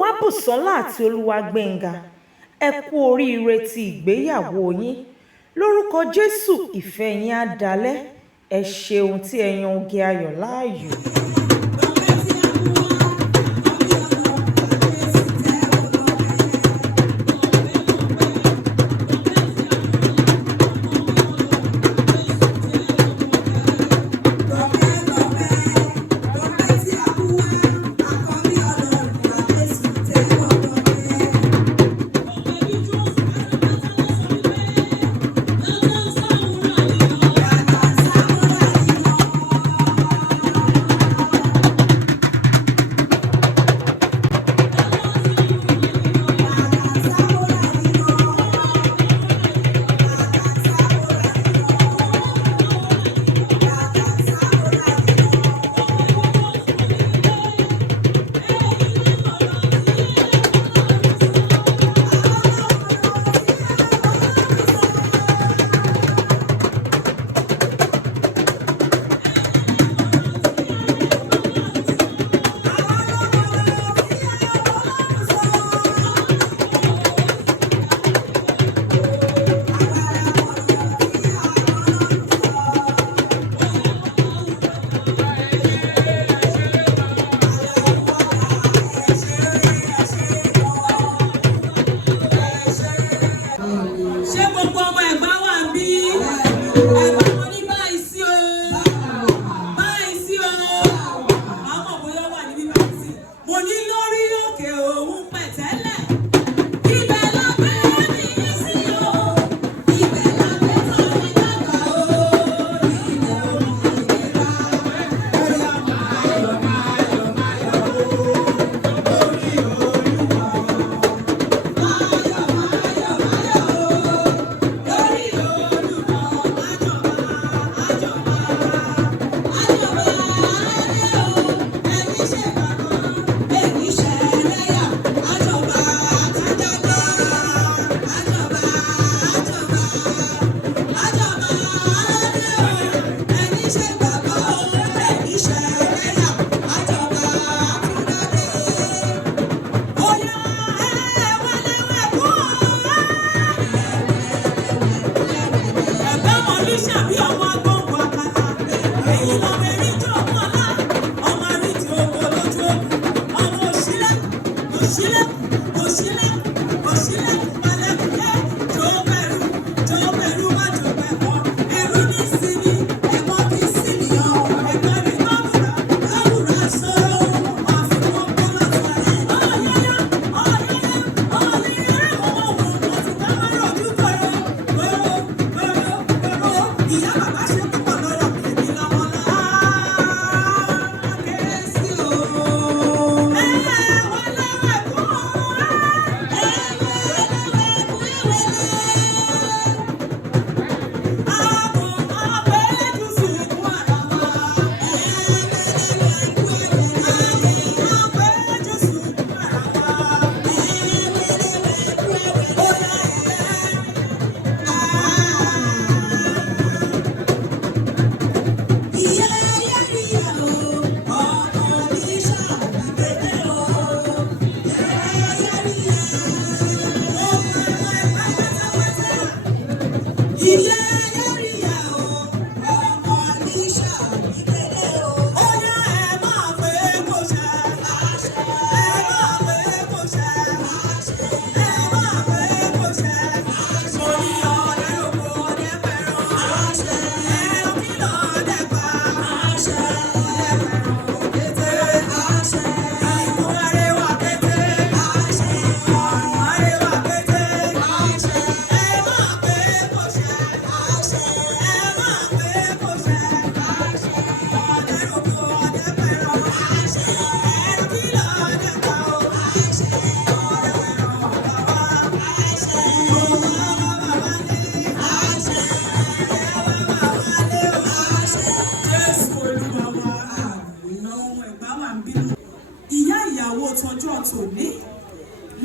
Olúwabùsọ́lá àti Olúwagbénga, ẹ kú oríire ti ìgbéyàwó yín. Lórúkọ Jésù, ìfẹ́ yín á dalẹ̀. Ẹ ṣeun tí ẹ yan oge ayọ̀ láàyò.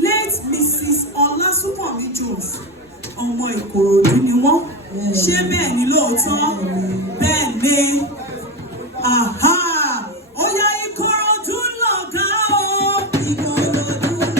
Late Mrs. Ọlásùnkànmí Jones, ọmọ Ìkòròdú ni wọ́n. Ṣé bẹ́ẹ̀ ni lóòótọ́? Bẹ́ẹ̀ ni. Aha! Ó yá Ìkòròdú lọ̀gá o. Ìkòròdú.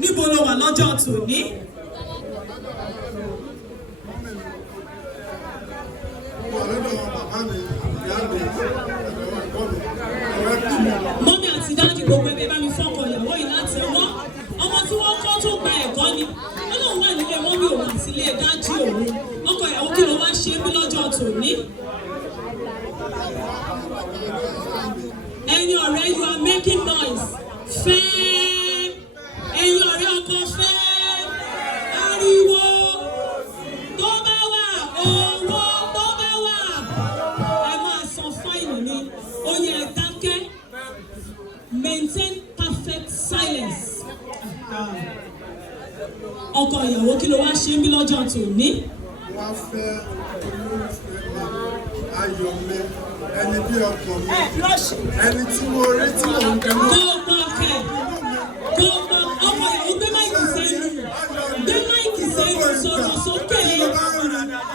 Níbo ló wà lọ́jọ́ tòní? Mọ́mí àti dáàdì gbogbo ẹgbẹ́ bá mi fọ́kọ̀ ìyàwó yìí láti ọwọ́. Ọmọ tí wọ́n kọ́ tó gba ẹ̀kọ́ ni. Ọlọ́run wà nílé mọ́mí òun àti ilé dájú òun. Ọkọ ìyàwó kí ló wá ṣe bí lọ́jọ́ tòní? Ẹ̀yin ọ̀rẹ́, you are making noise. Fẹ́ẹ́. Ẹ̀yin ọ̀rẹ́ ọkọ fẹ́ ariwo tó bá wà, owó tó bá wà, ẹ máa san fáìnì ni. Ó yẹ ẹ dákẹ́. Maintain perfect silence. Ọkọ ìyàwó kí ló wá ṣe ń bí lọ́jọ́ tòní? Wọ́n fẹ́ ayọ̀ mi, ẹni bí ọkọ mi, ẹni tí mo rí tí mò ń gbẹ mọ́. Tó gbọ́ kẹ̀, tó gbọ́ ọkọ ìyàwó gbé máìkì sẹ́yìn, gbé máìkì sẹ́yìn sọ̀rọ̀ sókè.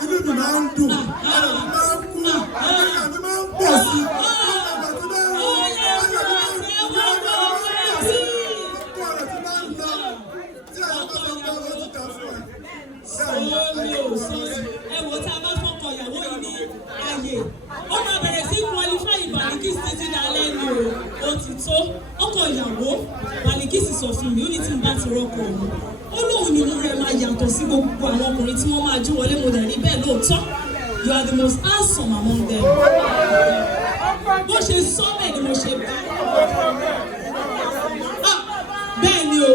Inú mi máa ń dùn, ara mi máa ń kú, ara mi máa ń pọ̀ sí i. Ẹ̀wọ̀n tá a bá fọkọ ìyàwó yìí ní ààyè, ó máa bẹ̀rẹ̀ sí qualify Balikisi títí dalẹ́ ni ó ti tó. Ọkọ ìyàwó Balikisi sọ fún mi, ó ní tí n bá ti rọ́kọ òun. Ó lóun ni mo rẹ̀ máa yàtọ̀ sí gbogbo àwọn ọkùnrin tí wọ́n máa jó wọlé mo dẹ̀ rí bẹ́ẹ̀ lóòótọ́. You are the most handsome among them. Bó ṣe sọ bẹ́ẹ̀ ni mo ṣe bá. Bẹ́ẹ̀ ni o,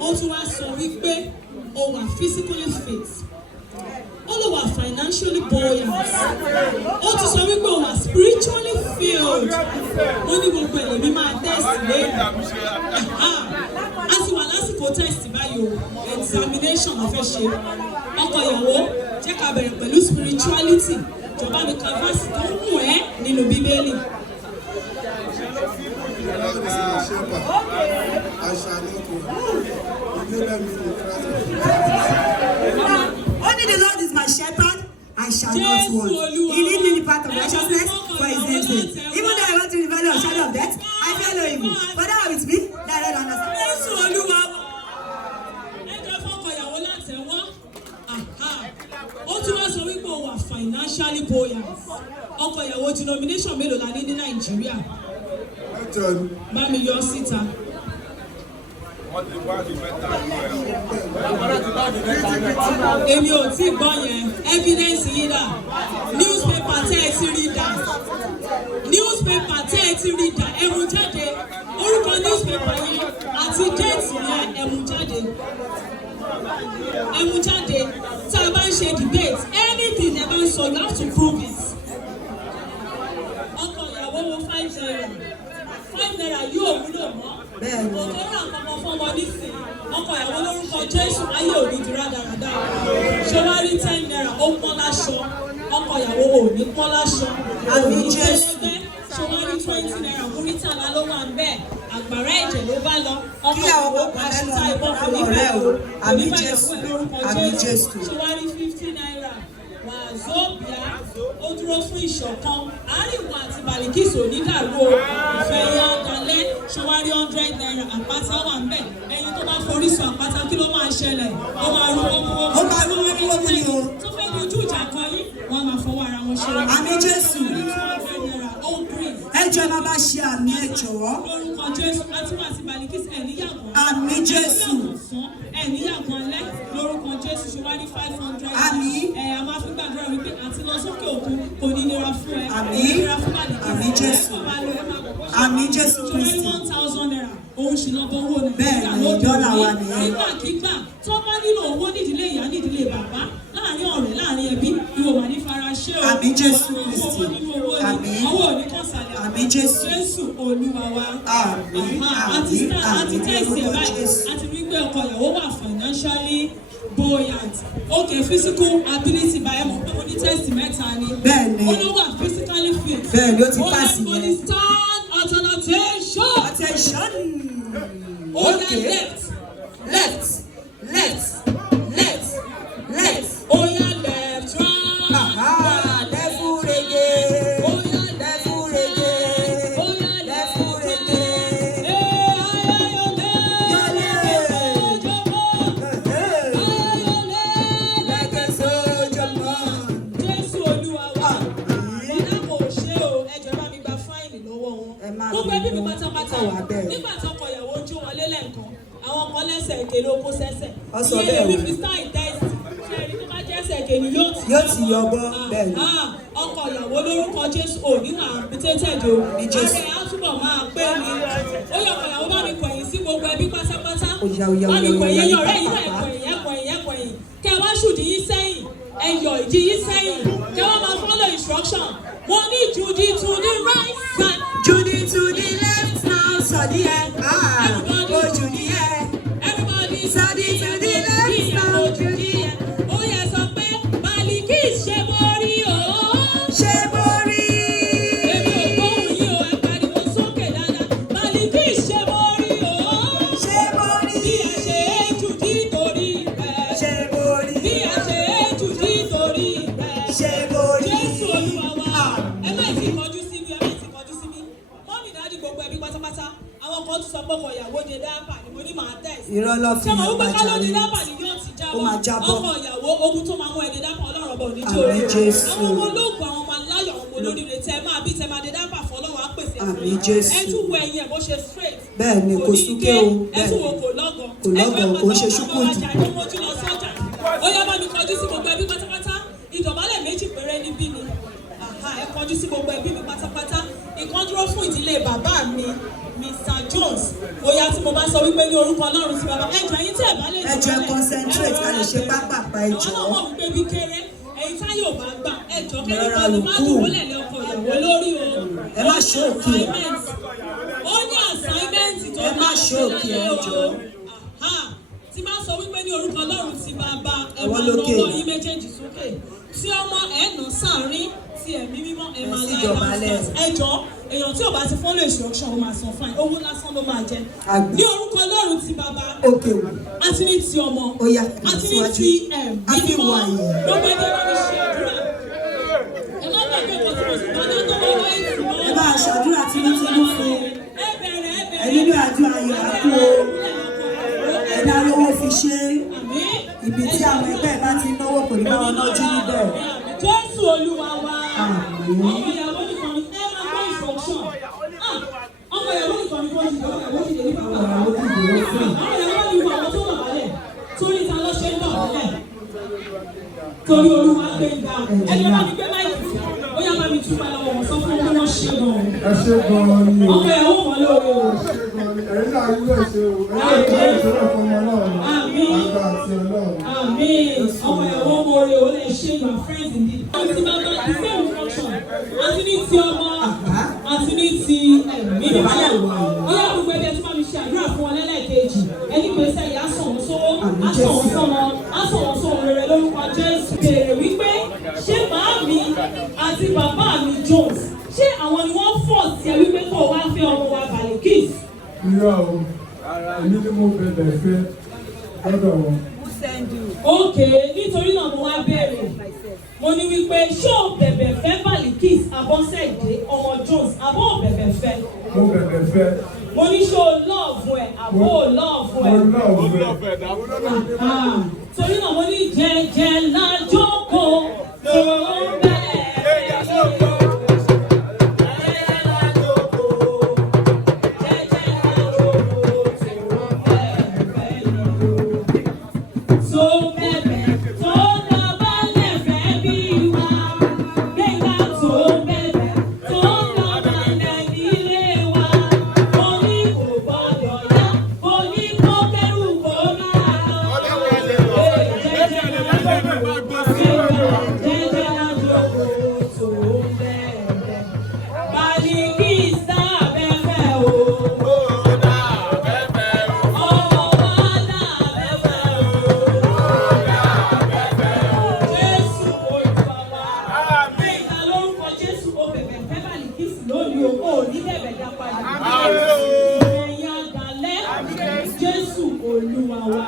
ó tún wá sọ wípé ó wà physically fit, ó lè wà financially buoyant, ó tún sọ wípé ó wà spiritually filled. Ó ní gbogbo ẹ̀lẹ́mí máa test lẹ́yìn. A sì wà lásìkò test báyìí o, examination la fẹ́ ṣe. Ọkọ ìyàwó jẹ́ ká bẹ̀rẹ̀ pẹ̀lú spirituality. Jọba mi ka verse tó ń mú ẹ́ nínú Bíbélì. Only the Lord is my shepherd, I shall not want. He lead me in the path of righteousness for his name's sake. Even though I went to the valley of shadow of death, I fear no evil. For thou art with me, thy rod and thy staff. Jésù Olúwa. Ẹjọ́ fọ́kọ ìyàwó láti ẹ̀wọ́. Ó tún wá sọ wípé ó wà financially buoyant. Ọkọ ìyàwó denomination mélòó la ní Nàìjíríà? Bá mi yọ síta. Èmi ò tí gbọ́ yẹn, evidence yìí dà, newspaper tẹ́ ẹ ti rí dà, newspaper tẹ́ ẹ ti rí dà, ẹ mú jáde, orúkọ newspaper yẹn àti date yẹn ẹ mú jáde. Ẹ mú jáde, tá a bá ń ṣe debate, anything ẹ bá ń sọ, you have to prove it. Ọkọ ìyàwó wo 5 naira. 5 naira yóò wúlò mọ́. Òtò rà kankan fún ọmọ nísìn. Ọkọ ìyàwó lórúkọ Jésù ayé òní di rádaràdà. Ṣé wá rí 10 naira ó pọ́n láṣọ? Ọkọ ìyàwó ò ní pọ́n láṣọ. Àmì Jésù. Ṣé wá rí 20 naira múrítàlá ló wà ń bẹ́ẹ̀? Àgbàrá ẹ̀jẹ̀ ló bá lọ. Kí àwọn ọkọ̀ lẹ́nu àwọn ọ̀rẹ́ o. Àmì Jésù. Àmì Jésù. Ṣé wá rí 50 naira? Wàzóbíà ó dúró fún ìṣọ̀kan. Àárín ìwọ̀n àti Bàlíkìsì onídàrú ìfẹ́ yá dalẹ̀. Ṣé wá rí 100 naira? Àpáta wà ń bẹ̀. Ẹyin tó bá forí sọ àpáta kí ló máa ṣẹlẹ̀? Ó máa rú owó. Ó máa rú owó ni o. Tó fẹ́ dojú ìjà kan yín, wọ́n máa fọwọ́ ara wọn ṣe. Àmì Jésù. 200 naira ó green. Ẹ jọ̀ọ́ ẹ máa bá ṣe àmì ẹ jọ̀wọ́. Lórúkọ Jésù, Àtiwá àti Bàlíkìsì ẹ̀ níyàgò. Àmì Jésù. Ẹ̀ níyàgò alẹ́. Lórúkọ Jésù ṣe wá ní 500. Àmì. A máa fi gbàdúrà wípé àti lọ sókè òkun kò ní nira fún ẹ. Àmì. Nira fún Bàlíkìsì. Àmì Jésù. Àmì Jésù Kristi. 1,000 naira. Òun ṣì lọ bọ́ owó Nàìjíríà. Bẹ́ẹ̀ ni dọ́là wa nìyẹn. Nígbàkigbà tó bá nílò owó nídìílé ìyá nídìílé bàbá láàárín ọ̀rẹ́ láàárín ẹbí ìwò wà ní faraṣẹ́ o. Àmì Jésù Kristi. Owó nínú owó ni. Àmì. Owó ò ní kọ́sàlẹ̀. Àmì Jésù. Jésù Olúwa wa. Àmì, àmì, Àti tẹ̀sí ẹ̀ báyìí. Àti wípé ọkọ ìyàwó wà financially buoyant. Okay, physical ability by ẹ̀mọ̀ pé mo ní tẹ̀sí mẹ́ta ni. Bẹ́ẹ̀ni. Ó ló wà physically fit. Bẹ́ẹ̀ni, ó ti pass yẹn. Everybody stand at an attention. Attention. Okay. Left. Left. Oya left, right. Aha, lẹ́fù rege. Oya Lẹ́fù rege. Oya Lẹ́fù rege. Lẹ́gẹ̀ sójúmọ́. Jésù Olúwa wa. Ìdá kò ṣe o, ẹjọ́ bá mi gba fáìnì lọ́wọ́ wọn. Ẹ má Gbogbo ẹbí mi bínú. pátápátá. Ó wà bẹ́ẹ̀. Nígbà tọkọ ìyàwó ojú wọn lélẹ̀ nǹkan, àwọn kan lẹ́sẹ̀ èké ló kó sẹ́sẹ̀. Ó sọ bẹ́ẹ̀ Ìyẹn o. lèmi fi sáì tẹ́sì. Ṣé ẹni tó bá jẹ́sẹ̀ èké ni yóò ti Yóò ti yọgbọ́, bẹ́ẹ̀ ni. Ọkọ ìyàwó lórúkọ Jésù ò níwà amputated o. Àmì Jésù. Ààrẹ á túbọ̀ máa pé ni. Ó yọ ọkọ ìyàwó bá mi kọ̀yìn sí gbogbo ẹbí pátápátá. Oya, Bá mi kọ̀yìn ẹyọ ọ̀rẹ́ yìí náà pàpà. ẹ̀kọ̀yìn. Kẹ wá ṣùdí yín sẹ́yìn. Ẹyọ ìdí yín sẹ́yìn. Kẹ wá máa follow instruction. Wọ́n ní Judy to the right side. Judy to the left now, sọ̀dí ẹ̀. Everybody. Ó Judy ẹ̀. Everybody. Sọ̀dí to the left now, Judy ẹ̀. Ó yẹ sọ pé Bàlíkìsì ṣe borí o. Ṣé borí? Èmi ò gbóhùn yín o, ẹ pariwo sókè dáadáa. Bàlíkìsì ṣe borí o. Ṣé borí? Bí a ṣe é jù nítorí rẹ̀. Ṣé borí? Bí a ṣe é jù nítorí rẹ̀. Ṣé borí? Jésù Olúwa wa. Ẹ má ti kọjú sí mi, ẹ má ti kọjú sí mi. Mọ́mì dájú gbogbo ẹbí pátápátá. Àwọn kan tún sọ pé ọkọ ìyàwó de dáàbà ni mo ní màá tẹ̀sí. Irọ́ ló fi Ṣé mo hàn wípé ká ló di pàjáwìrì. dáàbà ni yóò ti Ó máa jábọ́. Ọkọ ìyàwó ogun tó máa mú ẹni dáàbà Ọlọ́run ọba òní jó Àmín Jésù. Àwọn ọmọ ológun, àwọn ọmọ aláyọ̀, àwọn ọmọ olóríire tẹ máa bí tẹ máa de dáàbà fún Ọlọ́run á pèsè fún Àmín yín. Jésù. Ẹ tún wo ẹyin ẹ̀ bó ṣe straight. Bẹ́ẹ̀ ni, kò ní súnké ike, o, ẹ tún bẹ́ẹ̀ wo ni. kò lọ́gọ̀. Kò lọ́gọ̀, kò ń ṣe ṣúkúdù. Ẹ fẹ́ mojú lọ sọ́jà. Ó yá bá mi kọjú sí gbogbo ẹbí pátápátá. Ìdọ̀bálẹ̀ méjì péré níbí ni. Ẹ kọjú sí gbogbo ẹbí mi pátápátá. Ìkan dúró fún ìdílé bàbá mi, Mr. Jones. Ó yá tí mo bá sọ wípé ní orúkọ Ọlọ́run sí bàbá. Ẹjọ́ ẹ̀yin tí ẹ̀ bá lè Ẹ jọ̀ọ́, concentrate, ká lè ṣe pápápá, ẹ jọ̀ọ́. Àwọn náà mọ̀ wípé bí kéré. Ẹ̀yin táyé ò bá gbà. Ẹjọ́ kẹ́lẹ́ Rárá, kan ló má rùkú. dùbúlẹ̀ lé ọkọ ìyàwó lórí o. Ẹ má ṣóòkì. Ó ní assignment tó Ẹ má ṣóòkì, ẹ jọ̀ọ́. Tí máa sọ wípé ní orúkọ Ọlọ́run ti bàbá ẹ Ọwọ́ máa lókè. lọ́wọ́ yín méjèèjì sókè. Tí ọmọ ẹ̀ nà sáàrin tí ẹ̀mí mímọ́ ẹ̀ máa sì láì dọ̀bálẹ̀. ẹjọ́ èèyàn tí ò bá ti follow instruction ó máa san fine owó lásán ló máa jẹ. Àgbẹ̀. Ní orúkọ Ọlọ́run ti bàbá Òkè wò. àti ní ti ọmọ Ó yá, àti ní síwájú. ti A fi mímọ́ wà yìí. gbogbo ẹbí ẹ bá mi ṣe àdúrà. Ẹ má gbàgbé nǹkan tí mo sì gbọ́ náà tó wọ́n wá ìsìn mọ́. Ẹ máa ṣàdúrà tinútinú fún un. Ẹ bẹ̀rẹ̀ ẹ bẹ̀rẹ̀. Ẹ nínú àdúrà ayọ̀ á kú o. Ẹ dá lówó fi ṣe é. Ibi tí àwọn ẹgbẹ́ bá ti náwó kò ní bá wọn nájú níbẹ̀. Jésù Olúwa wa. Àmín. Ọmọ ìyàwó nìkan ni ẹ máa gbọ́ instruction. Ọmọ ìyàwó nìkan ni kò ṣì lọ́wọ́ ìyàwó ṣì lè ní bàbá. Àwọn ìdílé fún. Àwọn ìyàwó ẹni bá mi gbé máìkì fún ó yá bá mi tún padà wọ̀ sọ fún ọmọ wọn ṣe gan. ẹ ṣe gan-an ni o. ọkọ ìyàwó wọn lóore o. ẹ ṣe gan-an ni ẹ̀yin náà yúlò ṣe o. ẹ̀yin náà yúlò ṣe fún ọmọ ọlọ́run. àgbà àti ọlọ́run. àmín. ọkọ ìyàwó mọ̀ọ́rẹ́ o lè ṣe your friends indeed. àti ti bàbá the same function àti ní ti ọmọ àti ní ti ẹ̀mí nígbàdàn. ó yá gbogbo ẹgbẹ́ tí wọ́n mi ṣe àdúrà fún wọn lẹ́lẹ́kejì ẹni pèsè ìyá sọ̀wọ́n sówó àsọ̀wọ́n sọ́mọ àsọ̀wọ́n sọ̀wọ́n rere lórúkọ Jésù. béèrè wípé ṣé màámi àti bàbá mi Jones ṣé àwọn ni wọ́n fọ̀ sí ẹ wípé kó o wá fẹ́ ọmọ wa Balikis? irọ́ o èmi ni mo bẹ̀rẹ̀ fẹ́ lọ́dọ̀ wọn. ok nítorí náà mo wá béèrè mo ní wípé ṣé o bẹ̀bẹ̀ fẹ́ Balikis Abọ́sẹ̀dé ọmọ Jones àbọ̀ ò bẹ̀bẹ̀ fẹ́? mo bẹ̀rẹ̀ fẹ́. mo ní ṣé o lọ́ọ̀fù ẹ̀ àbọ̀ ò lọ́ọ̀fù ẹ̀? mo lọ́ọ̀fù ẹ̀. torí náà mo ní jẹ́jẹ́ lájókòó tó bẹ́ẹ̀ lóko. Jésù Olúwa wa.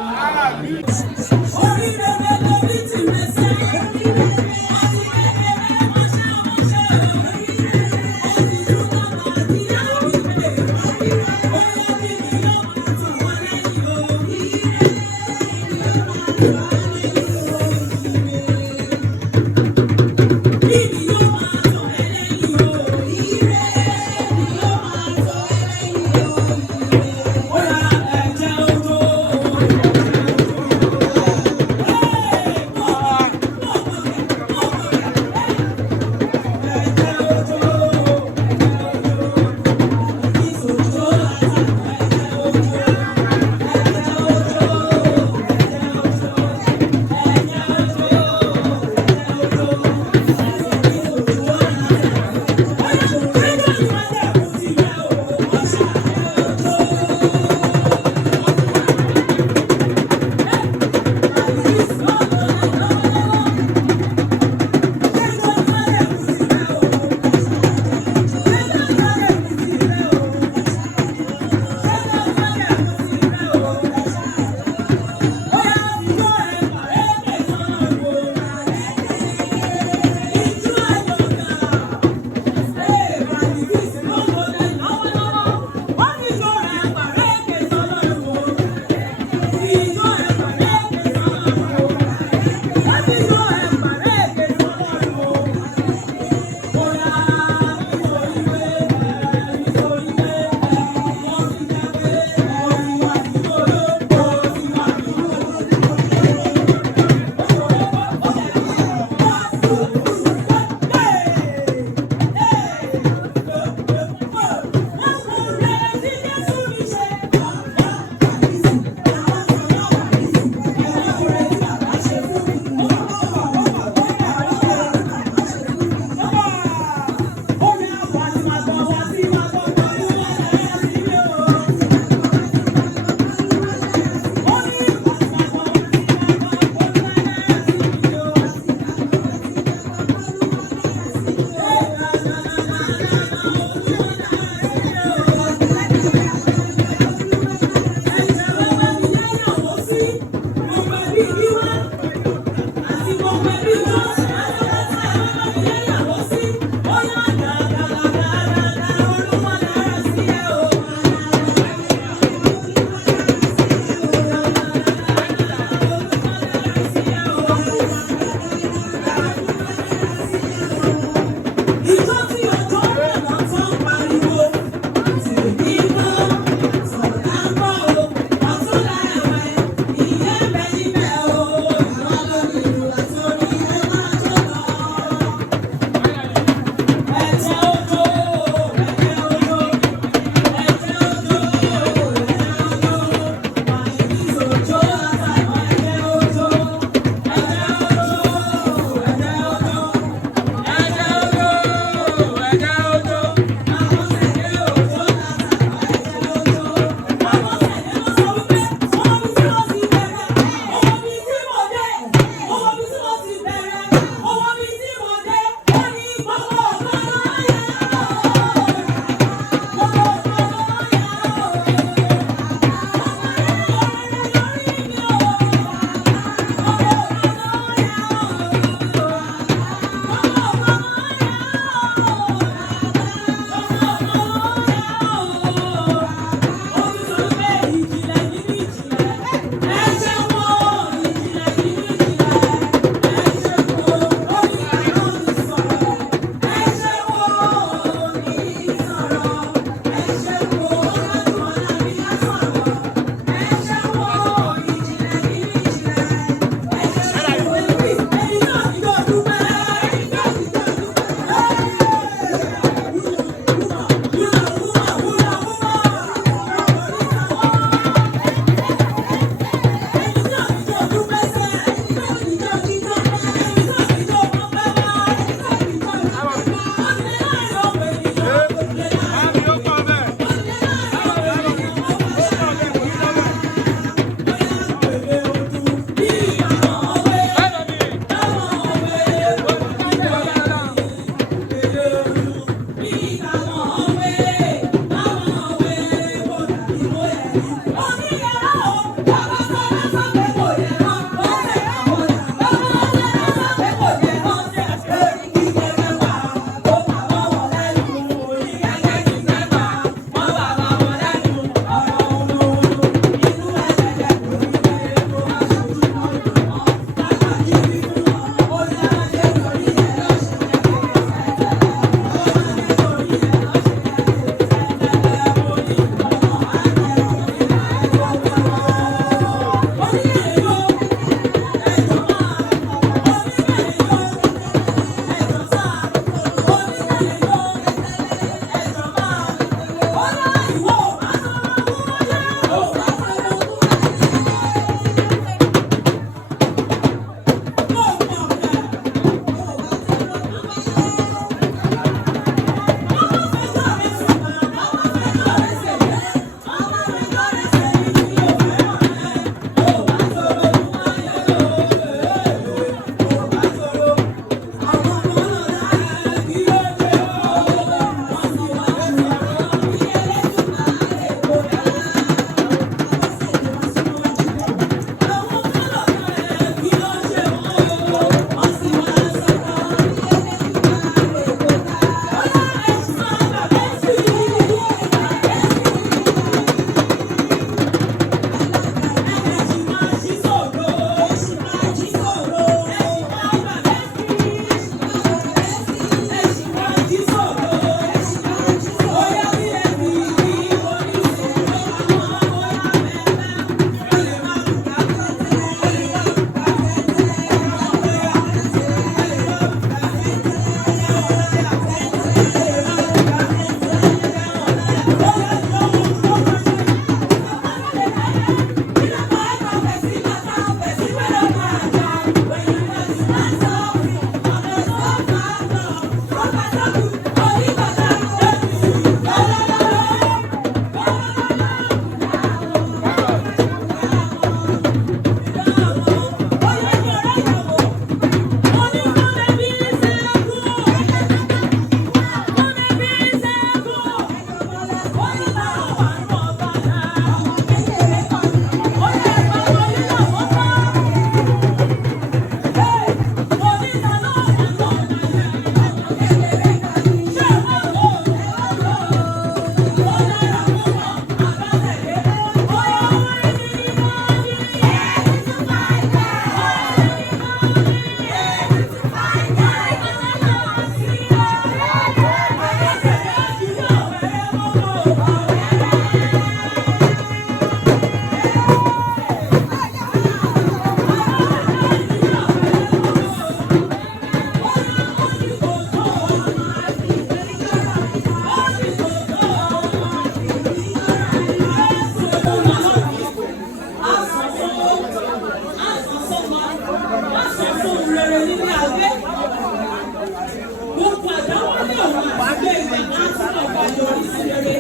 àjọyọ̀ sí rere.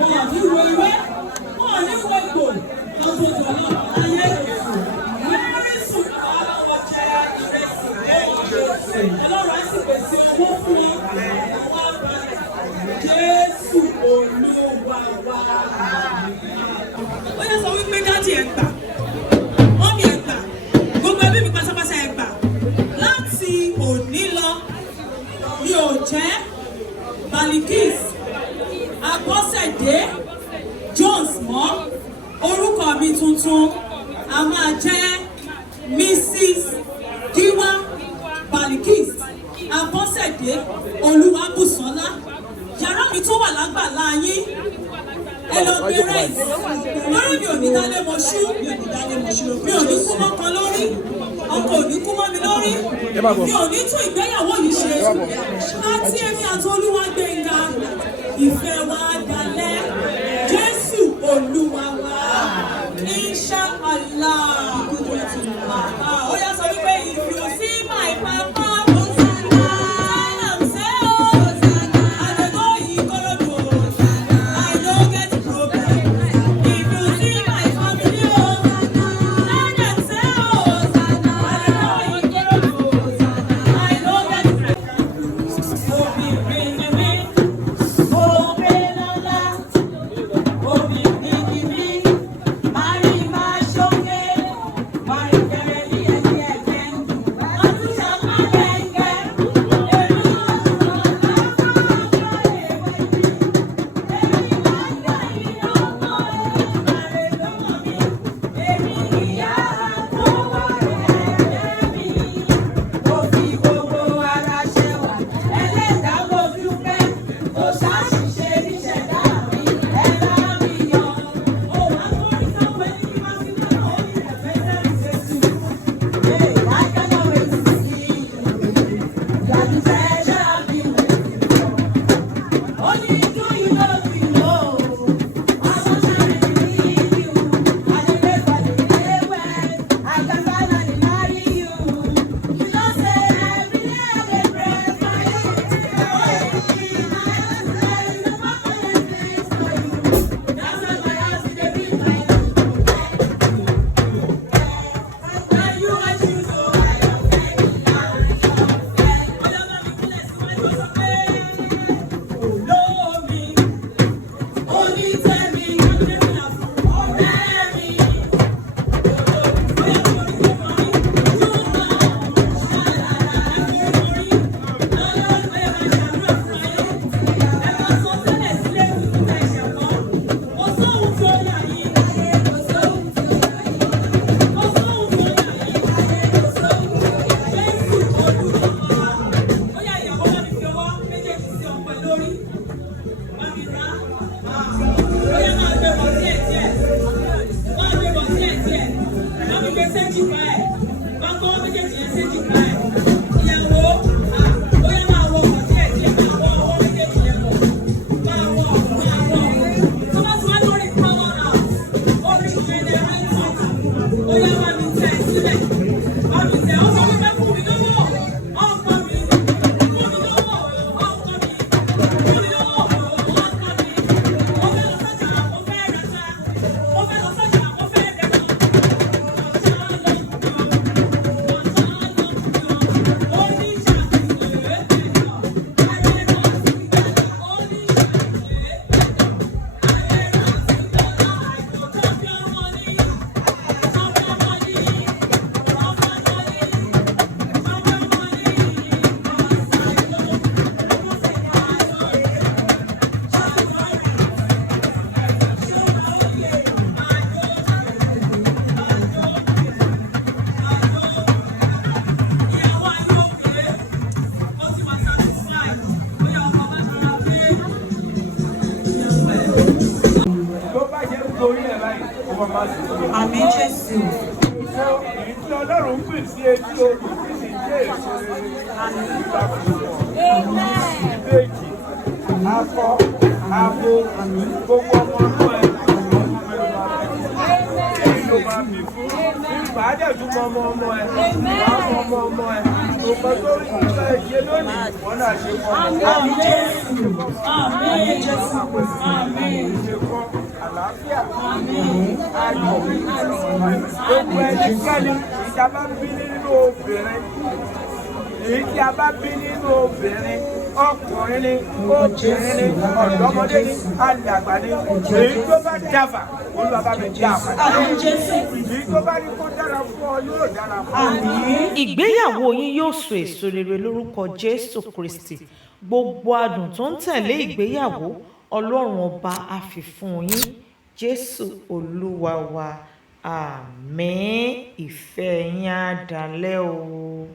Wọn ò ní wo ìwé, wọn ò ní wo ìgbò, lọ́sọ̀tò náà ayé èso. Mẹ́rin sùn ọlọ́wọ́ jẹ́ ìrẹsì lẹ́yìn ọlọ́run á sì pèsè owó fún wọn. Àwọn àgbàlẹ̀ Jésù Olúwa wa. Ó yẹ sọ wípé dáàdì ẹ̀ gbà, mọ́mí ẹ̀ gbà, gbogbo ẹbí mi pátápátá ẹ̀ gbà. Láti òní lọ, mi ò jẹ́ Balikis Abọ́sẹ̀dé Jones mọ́. Orúkọ mi tuntun a máa jẹ́ Mrs. Giwa Balikis Abọ́sẹ̀dé Olúwabùsọ́lá. Yàrá mi tó wà lágbàlá yín, ẹ lọ gbé rẹ́ẹ̀sì. Lórí mi ò ní dálé mọ́ṣú, mi ò ní kú mọ́kan lórí, ọkọ ò ní kú mọ́ mi lórí, mi ò ní tún ìgbéyàwó yìí ṣe. Láti èmi àti Olúwagbénga, ìfẹ́ wa dalẹ̀, Jésù Olúwa wa, Inshallah. Ó yá sọ wípé if you see my papa. Àmín Jésù. Èyí tí Ọlọ́run ń pè sí etí odò tí sì jẹ́ èso rere nígbà gbogbo. Ìbejì, akọ, abo, gbogbo ọmọ ọdún ẹ̀ èyí ló máa bì fún. Nígbà á dẹ̀ tún mọ ọmọ ẹ̀, wàá mọ ọmọ ẹ̀, Gbogbo tó rí ìgbà ìṣe lónìí, wọ́n náà ṣe fún ọ. Àmín Jésù. Àmín Jésù. Àmín. Ṣe fún àlàáfíà. Ayọ̀. Gbogbo ẹnikẹ́ni ìjà bá bí nínú obìnrin. Èyí tí a bá bí nínú obìnrin, ọkùnrin ni, obìnrin ni, ọ̀dọ́mọdé ni, alàgbà ni, èyí tó bá dáfà, Olúwa bá mi dá àpá. Àmín Jésù. Èyí tó bá ní kó dára fún ọ yóò dára fún ọ. Àmín. ìgbéyàwó yín yóò so èso rere lórúkọ Jésù Kristi. Gbogbo adùn tó ń tẹ̀lé ìgbéyàwó Ọlọ́run ọba á fi fún yín. Jésù Olúwa wa. Àmín. Ìfẹ́ yín á dalẹ́ o.